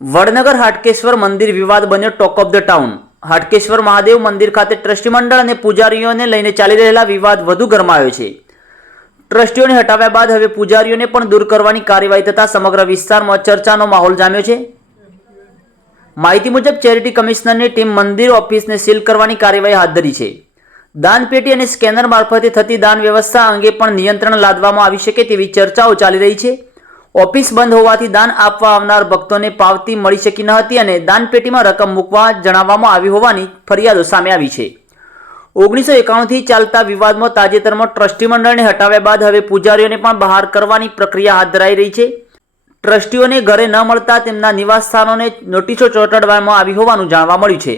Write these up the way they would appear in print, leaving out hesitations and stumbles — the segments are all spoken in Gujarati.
વડનગર હાટકેશ્વર મંદિર વિવાદ બન્યો talk of the town. Hatkeshwar Mahadev મંદિર ખાતે ટ્રસ્ટી મંડળ અને પૂજારીઓને લઈને ચાલી રહેલા વિવાદ વધુ ગરમાયો છે। ટ્રસ્ટીઓને હટાવ્યા બાદ હવે પૂજારીઓને પણ દૂર કરવાની કાર્યવાહી થતા સમગ્ર વિસ્તારમાં ચર્ચાનો માહોલ જામ્યો છે। માહિતી મુજબ ચેરિટી કમિશનરની ટીમ મંદિર ઓફિસને સીલ કરવાની કાર્યવાહી હાથ ધરી છે। દાનપેટી અને સ્કેનર મારફતે થતી દાન વ્યવસ્થા અંગે પણ નિયંત્રણ લાદવામાં આવી શકે તેવી ચર્ચાઓ ચાલી રહી છે। ઓફિસ બંધ હોવાથી દાન આપવા આવનાર ભક્તોને પાવતી મળી શકી ન હતી અને દાનપેટીમાં રકમ મૂકવા જણાવવામાં આવી હોવાની ફરિયાદો સામે આવી છે। 1991થી ચાલતા વિવાદમાં તાજેતરમાં ટ્રસ્ટી મંડળને હટાવ્યા બાદ હવે પૂજારીઓને પણ બહાર કરવાની પ્રક્રિયા હાથ ધરાઈ રહી છે। ટ્રસ્ટીઓને ઘરે ન મળતા તેમના નિવાસસ્થાનોને નોટિસો ચોંટાડવામાં આવી હોવાનું જાણવા મળ્યું છે।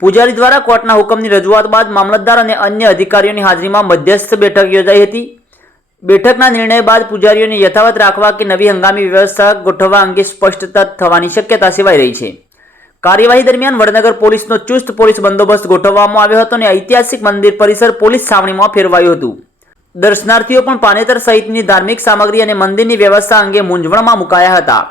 પૂજારી દ્વારા કોર્ટના હુકમની રજૂઆત બાદ મામલતદાર અને અન્ય અધિકારીઓની હાજરીમાં મધ્યસ્થ બેઠક યોજાઈ હતી। બેઠકના નિર્ણય બાદ પૂજારીઓને યથાવત રાખવા કે નવી હંગામી વ્યવસ્થા ગોઠવવા અંગે સ્પષ્ટતા થવાની શક્યતા સેવાઈ રહી છે। કાર્યવાહી દરમિયાન વડનગર પોલીસનો ચુસ્ત પોલીસ બંદોબસ્ત ગોઠવવામાં આવ્યો હતો અને ઐતિહાસિક મંદિર પરિસર પોલીસ છાવણીમાં ફેરવાયું હતું। દર્શનાર્થીઓ પણ પાનેતર સહિતની ધાર્મિક સામગ્રી અને મંદિરની વ્યવસ્થા અંગે મૂંઝવણમાં મુકાયા હતા।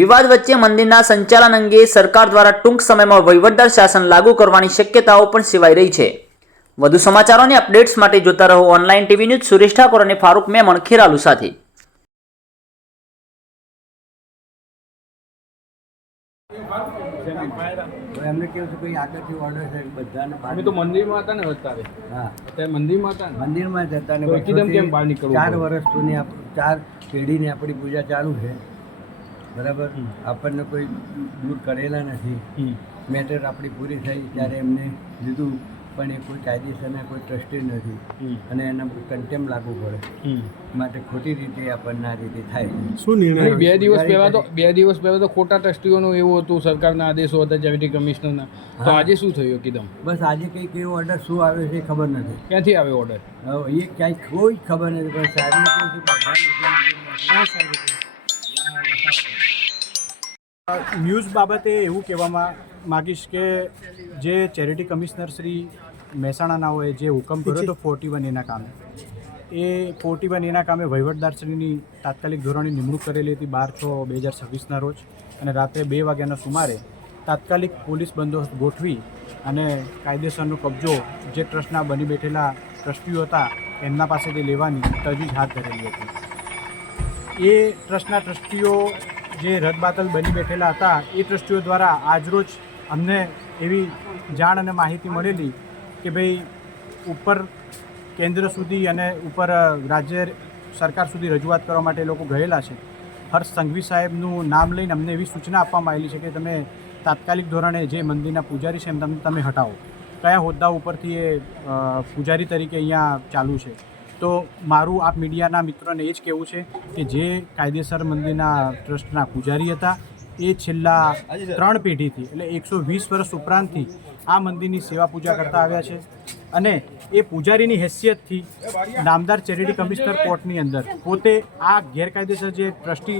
વિવાદ વચ્ચે મંદિરના સંચાલન અંગે સરકાર દ્વારા ટૂંક સમયમાં વહીવટદાર શાસન લાગુ કરવાની શક્યતાઓ પણ સેવાઈ રહી છે। વધુ સમાચારોની અપડેટ્સ માટે જોતા રહો online TV news. Suresh Thakor અને ફારૂક મેમણ ખેરાલુ સાથે। એમને કેવું છે કોઈ આગળથી ઓર્ડર છે બધાને અમે તો મંદિરમાં હતા ને અત્યારે હા અત્યારે મંદિરમાં હતા ને મંદિરમાં જ હતા ને તો એકદમ કેમ બહાર નીકળવું 4 વર્ષ જૂની 4 પેઢીની આપણી પૂજા ચાલુ છે બરાબર। આપણને કોઈ દૂર કરેલા નથી। મેટર આપણી પૂરી થઈ ત્યારે એમને લીધું પણ એ કોઈ કાયદેસરના કોઈ ટ્રસ્ટી નથી અને એના કન્ટેમ લાગુ પડે માટે ખોટી રીતે આપણને આ રીતે થાય છે। શું નિર્ણય 2 દિવસ પહેલા તો ખોટા ટ્રસ્ટીઓનું એવું હતું, સરકારના આદેશો હતા ચેરિટી કમિશનરના, તો આજે શું થયું એકદમ? બસ આજે કંઈક એવો ઓર્ડર શું આવ્યો છે ખબર નથી। ક્યાંથી આવ્યો ઓર્ડર? એ ક્યાંય કોઈ ખબર નથી પણ સાહેબને કેવું છે ન્યૂઝ બાબતે એવું કહેવામાં માગીશ કે જે ચેરિટી કમિશનર શ્રી મહેસાણાના હોય જે હુકમ કર્યો હતો 41 એના કામે, એ 41 એના કામે વહીવટદારશ્રીની તાત્કાલિક ધોરણે નિમણૂક કરેલી હતી 12/6/2026ના રોજ અને રાત્રે 2 વાગ્યાના સુમારે તાત્કાલિક પોલીસ બંદોબસ્ત ગોઠવી અને કાયદેસરનો કબજો જે ટ્રસ્ટના બની બેઠેલા ટ્રસ્ટીઓ હતા એમના પાસેથી લેવાની તજવીજ હાથ ધરેલી હતી। એ ટ્રસ્ટના ટ્રસ્ટીઓ જે રદબાતલ બની બેઠેલા હતા એ ટ્રસ્ટીઓ દ્વારા આજરોજ અમને એવી જાણ અને માહિતી મળેલી કે ભાઈ ઉપર કેન્દ્ર સુધી અને ઉપર રાજ્ય સરકાર સુધી રજૂઆત કરવા માટે લોકો ગયેલા છે। હર્ષ સંઘવી સાહેબનું નામ લઈને અમને એવી સૂચના આપવામાં આવેલી છે કે તમે તાત્કાલિક ધોરણે જે મંદિરના પૂજારી છે એમ તમે હટાવો। કયા હોદ્દા ઉપરથી એ પૂજારી તરીકે અહીંયા ચાલુ છે? તો મારું આપ મીડિયાના મિત્રોને એ જ કહેવું છે કે જે કાયદેસર મંદિરના ટ્રસ્ટના પૂજારી હતા એ છેલ્લા 3 પેઢીથી એટલે 120 વર્ષ ઉપરાંતથી આ મંદિરની સેવા પૂજા કરતા આવ્યા છે અને એ પૂજારીની હેસિયતથી નામદાર ચેરિટી કમિશનર કોર્ટની અંદર પોતે આ ગેરકાયદેસર જે ટ્રસ્ટી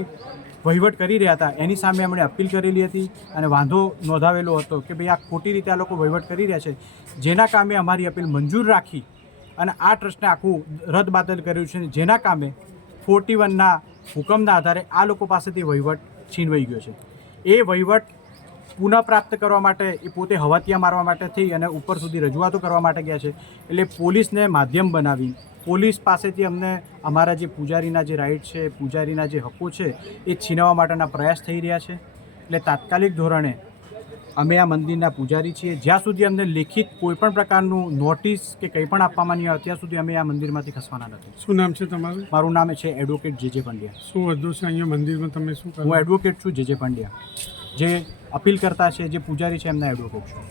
વહીવટ કરી રહ્યા હતા એની સામે એમણે અપીલ કરેલી હતી અને વાંધો નોંધાવેલો હતો કે ભાઈ આ ખોટી રીતે આ લોકો વહીવટ કરી રહ્યા છે, જેના કામે અમારી અપીલ મંજૂર રાખી અને આ ટ્રસ્ટને આખું રદબાતલ કર્યું છે, જેના કામે 41ના હુકમના આધારે આ લોકો પાસેથી વહીવટ છીનવાઈ ગયો છે। એ વહીવટ પુનઃપ્રાપ્ત કરવા માટે એ પોતે હવાતિયા મારવા માટે થઈ અને ઉપર સુધી રજૂઆતો કરવા માટે ગયા છે। એટલે પોલીસને માધ્યમ બનાવી પોલીસ પાસેથી અમને અમારા જે પૂજારીના જે રાઇટ છે, પૂજારીના જે હકો છે એ છીનવવા માટેના પ્રયાસ થઈ રહ્યા છે। એટલે તાત્કાલિક ધોરણે અમે આ મંદિરના પૂજારી છીએ, જ્યાં સુધી અમને લેખિત કોઈપણ પ્રકારનું નોટિસ કે કંઈ પણ આપવામાં નહીં આવે ત્યાં સુધી અમે આ મંદિરમાંથી ખસવાના નથી। શું નામ છે તમારું? મારું નામ છે એડવોકેટ જે પંડ્યા। શું વધુ છે અહીંયા મંદિરમાં તમે શું કરો? હું એડવોકેટ છું જે પંડ્યા, જે અપીલ કરતા છે, જે પૂજારી છે એમના એડવોકેટ છું।